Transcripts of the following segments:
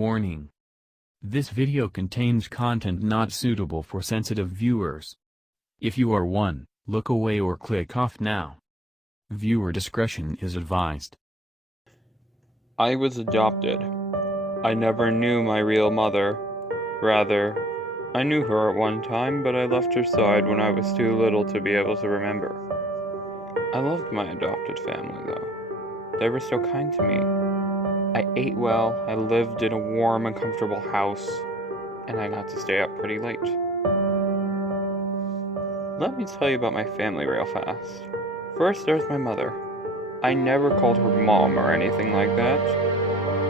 Warning. This video contains content not suitable for sensitive viewers. If you are one, look away or click off now. Viewer discretion is advised. I was adopted. I never knew my real mother. Rather, I knew her at one time, but I left her side when I was too little to be able to remember. I loved my adopted family, though. They were so kind to me. I ate well, I lived in a warm and comfortable house, and I got to stay up pretty late. Let me tell you about my family real fast. First, there's my mother. I never called her Mom or anything like that.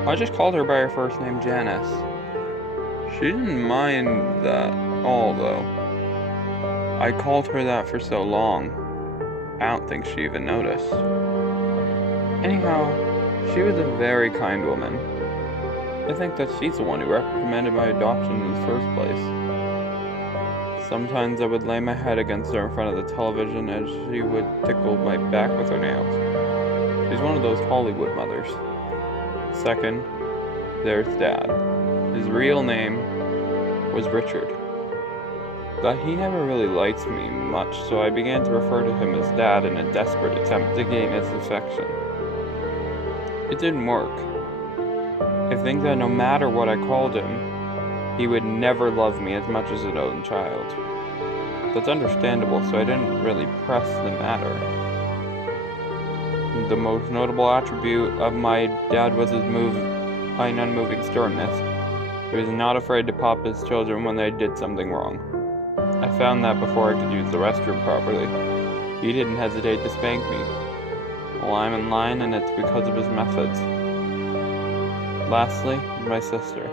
I just called her by her first name, Janice. She didn't mind that at all, though. I called her that for so long, I don't think she even noticed. Anyhow, she was a very kind woman. I think that she's the one who recommended my adoption in the first place. Sometimes I would lay my head against her in front of the television and she would tickle my back with her nails. She's one of those Hollywood mothers. Second, there's Dad. His real name was Richard. But he never really liked me much, so I began to refer to him as Dad in a desperate attempt to gain his affection. It didn't work. I think that no matter what I called him, he would never love me as much as an own child. That's understandable, so I didn't really press the matter. The most notable attribute of my dad was his unmoving sternness. He was not afraid to pop his children when they did something wrong. I found that before I could use the restroom properly. He didn't hesitate to spank me. Well, I'm in line, and it's because of his methods. Lastly, my sister.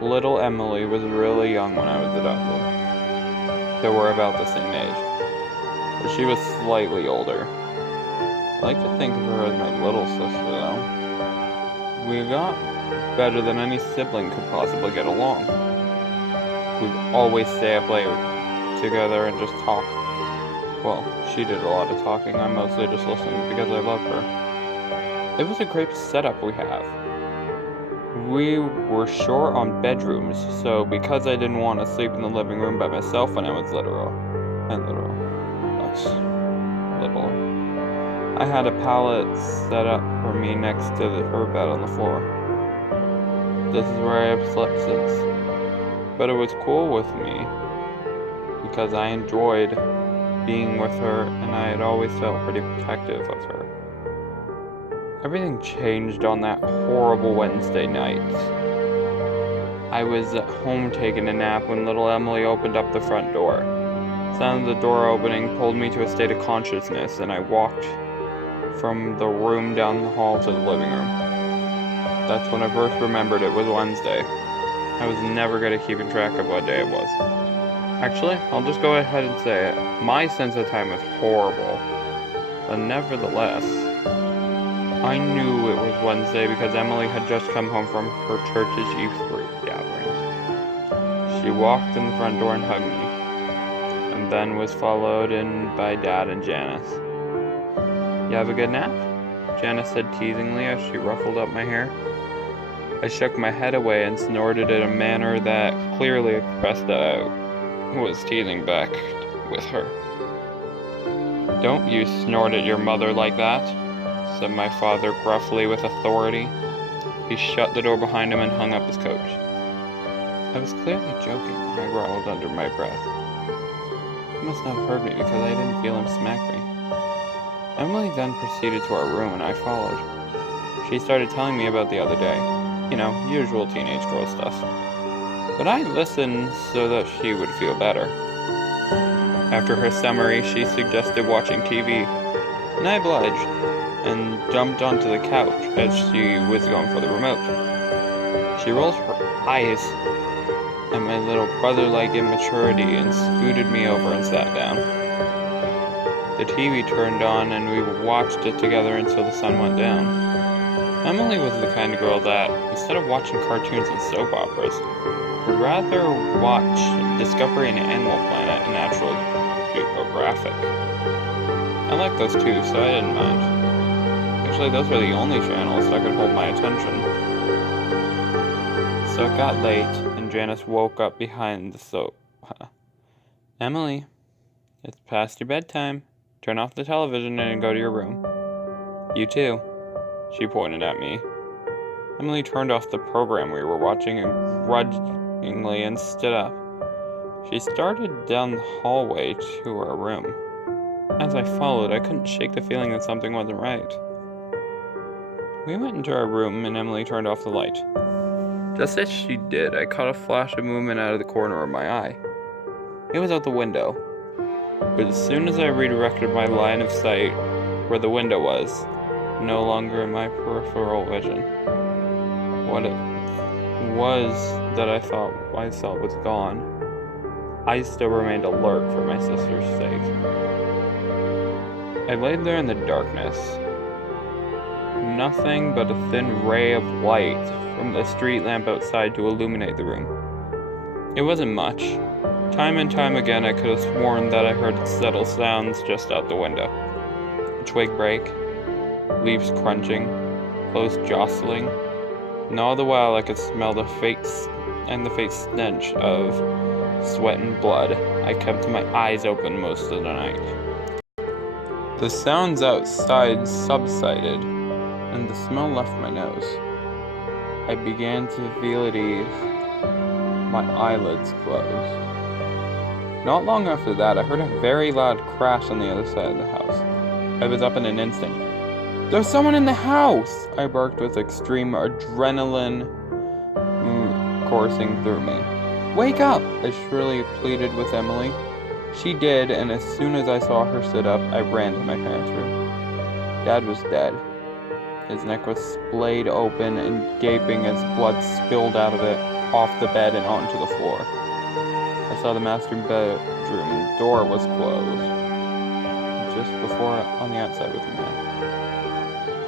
Little Emily was really young when I was adopted. So we're about the same age. But she was slightly older. I like to think of her as my little sister, though. We got better than any sibling could possibly get along. We'd always stay up late together and just talk. Well, she did a lot of talking, I mostly just listened because I love her. It was a great setup we have. We were short on bedrooms, so because I didn't want to sleep in the living room by myself when I was little, I had a pallet set up for me next to her bed on the floor. This is where I have slept since. But it was cool with me because I enjoyed being with her, and I had always felt pretty protective of her. Everything changed on that horrible Wednesday night. I was at home taking a nap when little Emily opened up the front door. The sound of the door opening pulled me to a state of consciousness, and I walked from the room down the hall to the living room. That's when I first remembered it was Wednesday. I was never good at keeping track of what day it was. Actually, I'll just go ahead and say it. My sense of time was horrible. But nevertheless, I knew it was Wednesday because Emily had just come home from her church's youth group gathering. She walked in the front door and hugged me, and then was followed in by Dad and Janice. "You have a good nap?" Janice said teasingly as she ruffled up my hair. I shook my head away and snorted in a manner that clearly expressed that I was teasing back with her. "Don't you snort at your mother like that," said my father gruffly with authority. He shut the door behind him and hung up his coat. I was clearly joking, I growled under my breath. He must not have heard me because I didn't feel him smack me. Emily then proceeded to our room and I followed. She started telling me about the other day. You know, usual teenage girl stuff. But I listened so that she would feel better. After her summary, she suggested watching TV, and I obliged, and jumped onto the couch as she was going for the remote. She rolled her eyes at my little brother-like immaturity and scooted me over and sat down. The TV turned on and we watched it together until the sun went down. Emily was the kind of girl that, instead of watching cartoons and soap operas, would rather watch Discovery and Animal Planet and National Geographic. I like those too, so I didn't mind. Actually, those were the only channels that could hold my attention. So it got late, and Janice woke up behind the sofa. Emily, it's past your bedtime. Turn off the television and go to your room. You too, she pointed at me. Emily turned off the program we were watching and grudgingly and stood up. She started down the hallway to her room. As I followed, I couldn't shake the feeling that something wasn't right. We went into our room and Emily turned off the light. Just as she did, I caught a flash of movement out of the corner of my eye. It was out the window. But as soon as I redirected my line of sight where the window was, no longer in my peripheral vision. What it was that I thought I saw was gone. I still remained alert for my sister's sake. I laid there in the darkness. Nothing but a thin ray of light from the street lamp outside to illuminate the room. It wasn't much. Time and time again I could have sworn that I heard subtle sounds just out the window. A twig break, leaves crunching, clothes jostling, and all the while I could smell the faint stench of sweat and blood. I kept my eyes open most of the night. The sounds outside subsided, and the smell left my nose. I began to feel at ease. My eyelids closed. Not long after that, I heard a very loud crash on the other side of the house. I was up in an instant. "There's someone in the house!" I barked with extreme adrenaline coursing through me. "Wake up!" I shrilly pleaded with Emily. She did, and as soon as I saw her sit up, I ran to my parents' room. Dad was dead. His neck was splayed open and gaping as blood spilled out of it, off the bed and onto the floor. I saw the master bedroom door was closed. Just before, on the outside was a man.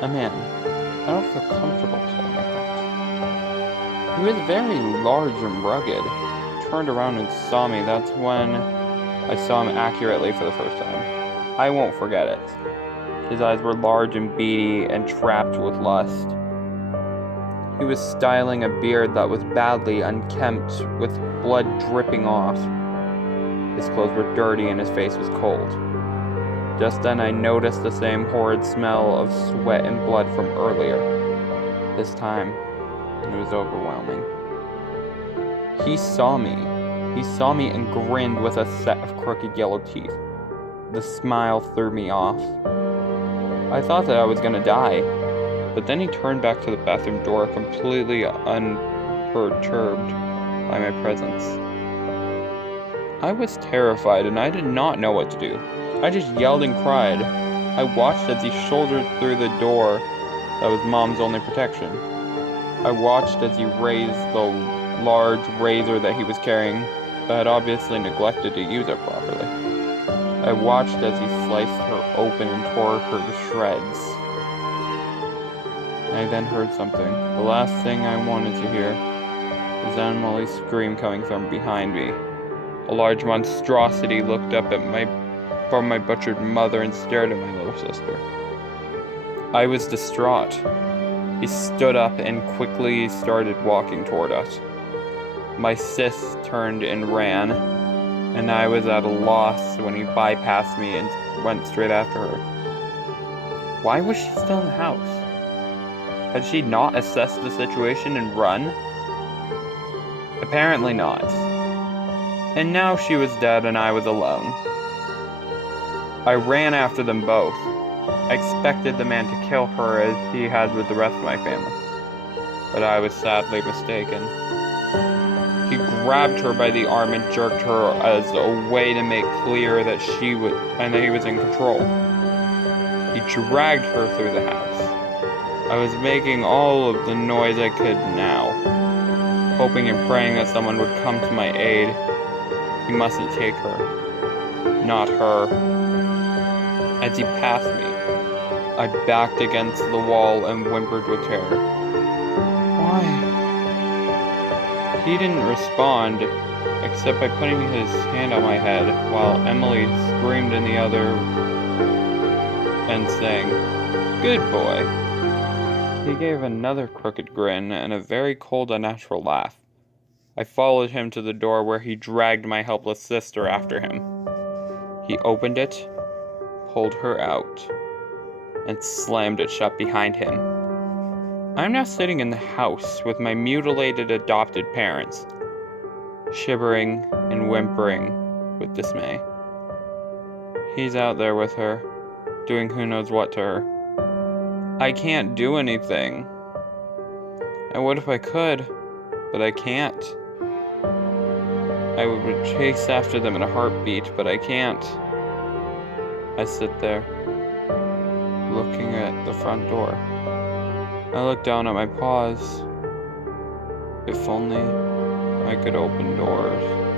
A man. I don't feel comfortable calling it that. He was very large and rugged. He turned around and saw me. That's when I saw him accurately for the first time. I won't forget it. His eyes were large and beady and trapped with lust. He was styling a beard that was badly unkempt, with blood dripping off. His clothes were dirty and his face was cold. Just then I noticed the same horrid smell of sweat and blood from earlier. This time, it was overwhelming. He saw me. He saw me and grinned with a set of crooked yellow teeth. The smile threw me off. I thought that I was gonna die, but then he turned back to the bathroom door, completely unperturbed by my presence. I was terrified and I did not know what to do. I just yelled and cried. I watched as he shouldered through the door that was Mom's only protection. I watched as he raised the large razor that he was carrying, but had obviously neglected to use it properly. I watched as he sliced her open and tore her to shreds. I then heard something. The last thing I wanted to hear was Emily's scream coming from behind me. A large monstrosity looked up at from my butchered mother and stared at my little sister. I was distraught. He stood up and quickly started walking toward us. My sis turned and ran, and I was at a loss when he bypassed me and went straight after her. Why was she still in the house? Had she not assessed the situation and run? Apparently not. And now she was dead and I was alone. I ran after them both. I expected the man to kill her as he had with the rest of my family. But I was sadly mistaken. He grabbed her by the arm and jerked her as a way to make clear that he was in control. He dragged her through the house. I was making all of the noise I could now, hoping and praying that someone would come to my aid. He mustn't take her. Not her. As he passed me, I backed against the wall and whimpered with terror. Why? He didn't respond, except by putting his hand on my head, while Emily screamed in the other and sang, "Good boy." He gave another crooked grin and a very cold, unnatural laugh. I followed him to the door where he dragged my helpless sister after him. He opened it, pulled her out, and slammed it shut behind him. I'm now sitting in the house with my mutilated adopted parents, shivering and whimpering with dismay. He's out there with her, doing who knows what to her. I can't do anything. I would if I could, but I can't. I would chase after them in a heartbeat, but I can't. I sit there, looking at the front door. I look down at my paws. If only I could open doors.